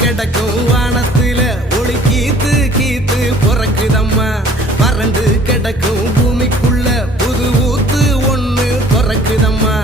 கிடக்கும் வானத்துல ஒளி கீத்து கீத்து பொறக்குதம்மா வறண்டு கிடக்கும் பூமிக்குள்ள புது ஊத்து ஒண்ணு பொறக்குதம்மா